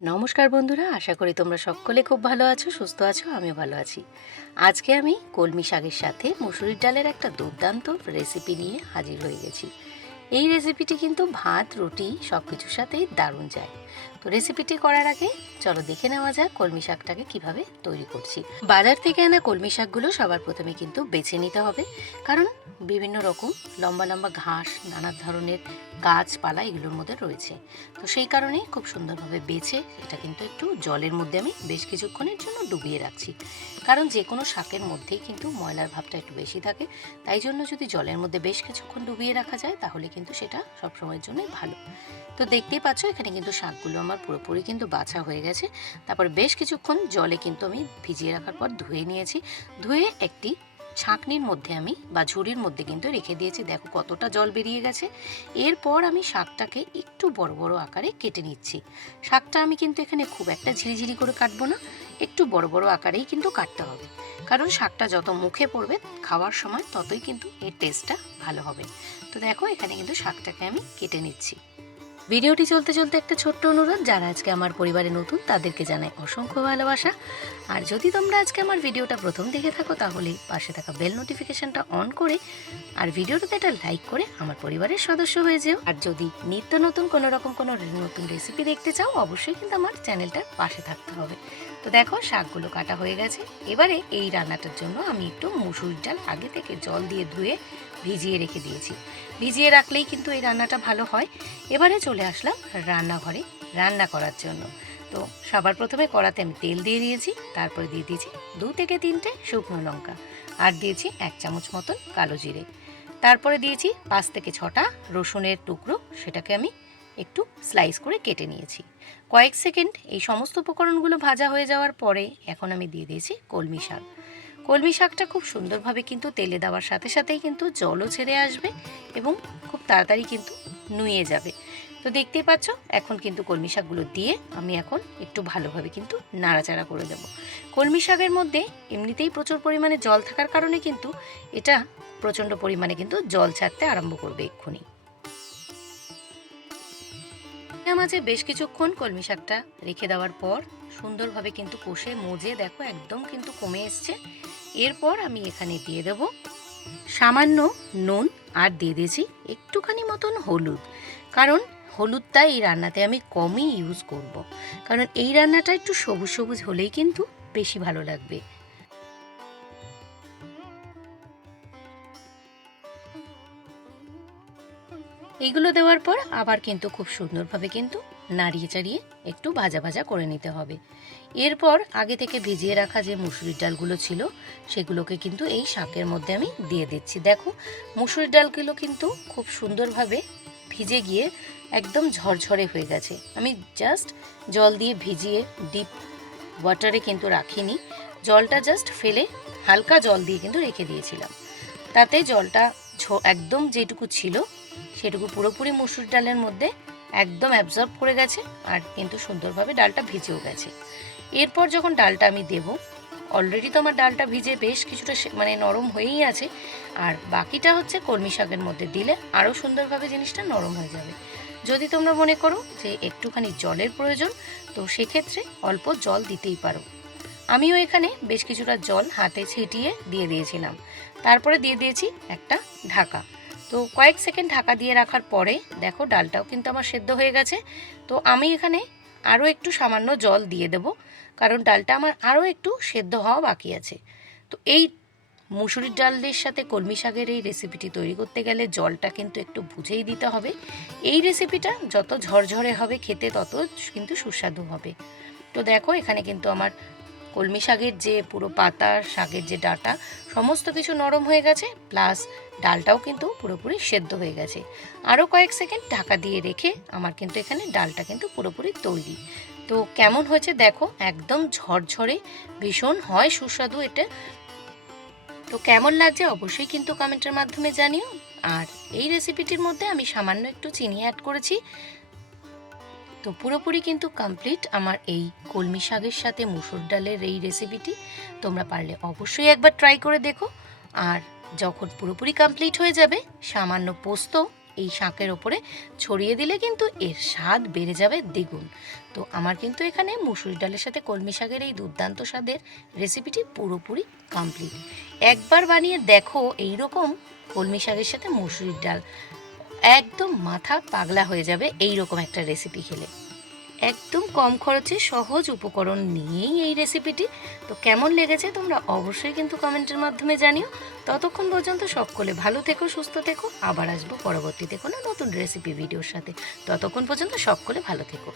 নমস্কার বন্ধুরা, আশা করি তোমরা সকলে খুব ভালো আছো, সুস্থ আছো, আমিও ভালো আছি। আজকে আমি কলমি শাকের সাথে মুসুরির ডালের একটা দুর্দান্ত রেসিপি নিয়ে হাজির হয়ে গেছি। এই রেসিপিটি কিন্তু ভাত, রুটি সব কিছুর সাথেই দারুণ যায়। তো রেসিপিটি করার আগে চলো দেখে নেওয়া যাক কলমি শাকটাকে কীভাবে তৈরি করছি। বাজার থেকে আনা কলমি শাকগুলো সবার প্রথমে কিন্তু বেছে নিতে হবে। কারণ বিভিন্ন রকম লম্বা লম্বা ঘাস, নানা ধরনের গাছপালা এগুলোর মধ্যে রয়েছে। তো সেই কারণে খুব সুন্দরভাবে বেছে এটা কিন্তু একটু জলের মধ্যে আমি বেশ কিছুক্ষণের জন্য ডুবিয়ে রাখছি। কারণ যে কোনো শাকের মধ্যেই কিন্তু ময়লার ভাবটা একটু বেশি থাকে। তাই জন্য যদি জলের মধ্যে বেশ কিছুক্ষণ ডুবিয়ে রাখা যায়, তাহলে কিন্তু সেটা সবসময়ের জন্যই ভালো। তো দেখতেই পাচ্ছ, এখানে কিন্তু শাকগুলো আমার পুরোপুরি কিন্তু বাছা হয়ে গেছে। তারপর বেশ কিছুক্ষণ জলে কিন্তু আমি ভিজিয়ে রাখার পর ধুয়ে নিয়েছি। ধুয়ে একটি ছাঁকনির মধ্যে আমি বা ঝুড়ির মধ্যে কিন্তু রেখে দিয়েছি। দেখো কতটা জল বেরিয়ে গেছে। এরপর আমি শাকটাকে একটু বড় বড় আকারে কেটে নিচ্ছি। শাকটা আমি কিন্তু এখানে খুব একটা ঝিরিঝিরি করে কাটবো না। একটু বড় বড় আকারেই কিন্তু কাটতে হবে। কারণ শাকটা যত মুখে পড়বে খাওয়ার সময় ততই কিন্তু এর টেস্টটা ভালো হবে। তো দেখো এখানে কিন্তু শাকটাকে আমি কেটে নিচ্ছি। ভিডিওটি চলতে চলতে একটা ছোট্ট অনুরোধ, যারা আজকে আমার পরিবারে নতুন তাদেরকে জানাই অসংখ্য ভালোবাসা। আর যদি তোমরা আজকে আমার ভিডিওটা প্রথম দেখে থাকো, তাহলে পাশে থাকা বেল নোটিফিকেশনটা অন করে আর ভিডিওটাতে একটা লাইক করে আমার পরিবারের সদস্য হয়ে যেও। আর যদি নিত্য নতুন কোনো রকম কোনো নতুন রেসিপি দেখতে চাও, অবশ্যই কিন্তু আমার চ্যানেলটার পাশে থাকতে হবে। তো দেখো, শাকগুলো কাটা হয়ে গেছে। এবারে এই রান্নাটার জন্য আমি একটু মুসুর ডাল আগে থেকে জল দিয়ে ধুয়ে ভিজিয়ে রেখে দিয়েছি। ভিজিয়ে রাখলেই কিন্তু এই রান্নাটা ভালো হয়। এবারে চলে আসলাম রান্নাঘরে রান্না করার জন্য। তো সবার প্রথমে কড়াতে আমি তেল দিয়ে দিয়েছি তারপরে দিয়ে দিয়েছি দু থেকে তিনটে শুকনো লঙ্কা আর দিয়েছি এক চামচ মতন কালো জিরে। তারপরে দিয়েছি পাঁচ থেকে ছটা রসুনের টুকরো, সেটাকে আমি একটু স্লাইস করে কেটে নিয়েছি। কয়েক সেকেন্ড এই সমস্ত উপকরণগুলো ভাজা হয়ে যাওয়ার পরে এখন আমি দিয়ে দিয়েছি কলমি শাক। কলমি শাকটা খুব সুন্দরভাবে কিন্তু তেলে দেওয়ার সাথে সাথেই কিন্তু জলও ছেড়ে আসবে এবং খুব তাড়াতাড়ি কিন্তু নুয়ে যাবে। তো দেখতেই পাচ্ছ, এখন কিন্তু কলমি শাকগুলো দিয়ে আমি এখন একটু ভালোভাবে কিন্তু নাড়াচাড়া করে দেবো। কলমি শাকের মধ্যে এমনিতেই প্রচুর পরিমাণে জল থাকার কারণে কিন্তু এটা প্রচণ্ড পরিমাণে কিন্তু জল ছাড়তে আরম্ভ করবে এক্ষুনি। মাঝে বেশ কিছুক্ষণ কলমি শাকটা রেখে দেওয়ার পর সুন্দরভাবে কিন্তু কষে মজে দেখো একদম কিন্তু কমে এসছে। এরপর আমি এখানে দিয়ে দেব সামান্য নুন আর দিয়ে দিয়েছি একটুখানি মতন হলুদ। কারণ হলুদটা এই রান্নাতে আমি কমই ইউজ করব। কারণ এই রান্নাটা একটু সবুজ সবুজ হলেই কিন্তু বেশি ভালো লাগবে। এইগুলো দেওয়ার পর আবার কিন্তু খুব সুন্দরভাবে কিন্তু নাড়িয়ে চাড়িয়ে একটু ভাজা ভাজা করে নিতে হবে। এরপর আগে থেকে ভিজিয়ে রাখা যে মুসুরির ডালগুলো ছিল, সেগুলোকে কিন্তু এই শাকের মধ্যে আমি দিয়ে দিচ্ছি। দেখো, মুসুরির ডালগুলো কিন্তু খুব সুন্দরভাবে ভিজে গিয়ে একদম ঝরঝরে হয়ে গেছে। আমি জাস্ট জল দিয়ে ভিজিয়ে ডিপ ওয়াটারে কিন্তু রাখিনি। জলটা জাস্ট ফেলে হালকা জল দিয়ে কিন্তু রেখে দিয়েছিলাম। তাতে জলটা একদম যেটুকু ছিল সেটুকু পুরোপুরি মুসুর ডালের মধ্যে একদম অ্যাবজর্ব করে গেছে আর কিন্তু সুন্দরভাবে ডালটা ভিজেও গেছে। এরপর যখন ডালটা আমি দেব অলরেডি তো আমার ডালটা ভিজে বেশ কিছুটা মানে নরম হয়েই আছে আর বাকিটা হচ্ছে কলমি শাকের মধ্যে দিলে আরও সুন্দরভাবে জিনিসটা নরম হয়ে যাবে। যদি তোমরা মনে করো যে একটুখানি জলের প্রয়োজন, তো সেক্ষেত্রে অল্প জল দিতেই পারো। আমিও এখানে বেশ কিছুটা জল হাতে ছিটিয়ে দিয়ে দিয়েছিলাম। তারপরে দিয়ে দিয়েছি একটা ঢাকা। তো কয়েক সেকেন্ড ঢাকা দিয়ে রাখার পরে দেখো ডালটাও কিন্তু আমার সেদ্ধ হয়ে গেছে। তো আমি এখানে আরও একটু সামান্য জল দিয়ে দেব, কারণ ডালটা আমার আরও একটু সেদ্ধ হওয়া বাকি আছে। তো এই মুসুরির ডালের সাথে কলমি শাকের এই রেসিপিটি তৈরি করতে গেলে জলটা কিন্তু একটু বুঝেই দিতে হবে। এই রেসিপিটা যত ঝরঝরে হবে খেতে তত কিন্তু সুস্বাদু হবে। তো দেখো এখানে কিন্তু আমার কলমি শাকের যে পুরো পাতা শাকের যে ডাটা, সমস্ত কিছু নরম হয়ে গেছে, প্লাস ডালটাও কিন্তু পুরোপুরি সেদ্ধ হয়ে গেছে। আরও কয়েক সেকেন্ড ঢাকা দিয়ে রেখে আমার কিন্তু এখানে ডালটা কিন্তু পুরোপুরি তৈরি। তো কেমন হয়েছে দেখো, একদম ঝরঝরে, ভীষণ হয়, সুস্বাদু এটা। তো কেমন লাগছে অবশ্যই কিন্তু কমেন্টের মাধ্যমে জানিও। আর এই রেসিপিটির মধ্যে আমি সামান্য একটু চিনি অ্যাড করেছি। তো পুরোপুরি কিন্তু কমপ্লিট আমার এই কলমি শাকের সাথে মুসুর ডালের এই রেসিপিটি তোমরা পারলে অবশ্যই একবার ট্রাই করে দেখো। আর যখন পুরোপুরি কমপ্লিট হয়ে যাবে, সামান্য পোস্ত এই শাঁকের ওপরে ছড়িয়ে দিলে কিন্তু এর স্বাদ বেড়ে যাবে দ্বিগুণ। তো আমার কিন্তু এখানে মুসুর ডালের সাথে কলমি শাকের এই দুর্দান্ত স্বাদের রেসিপিটি পুরোপুরি কমপ্লিট একবার বানিয়ে দেখো এই রকম কলমি শাকের সাথে মুসুরির ডাল। একদম মাথা পাগলা হয়ে যাবে এই রকম একটা রেসিপি খেলে। একদম কম খরচে সহজ উপকরণ নিয়েই এই রেসিপিটি তো কেমন লেগেছে তোমরা অবশ্যই কিন্তু কমেন্টের মাধ্যমে জানিও। ততক্ষণ পর্যন্ত সকলে ভালো থেকো, সুস্থ থেকো। আবার আসব পরবর্তীতে কোনো নতুন রেসিপি ভিডিওর সাথে। ততক্ষণ পর্যন্ত সকলে ভালো থেকো।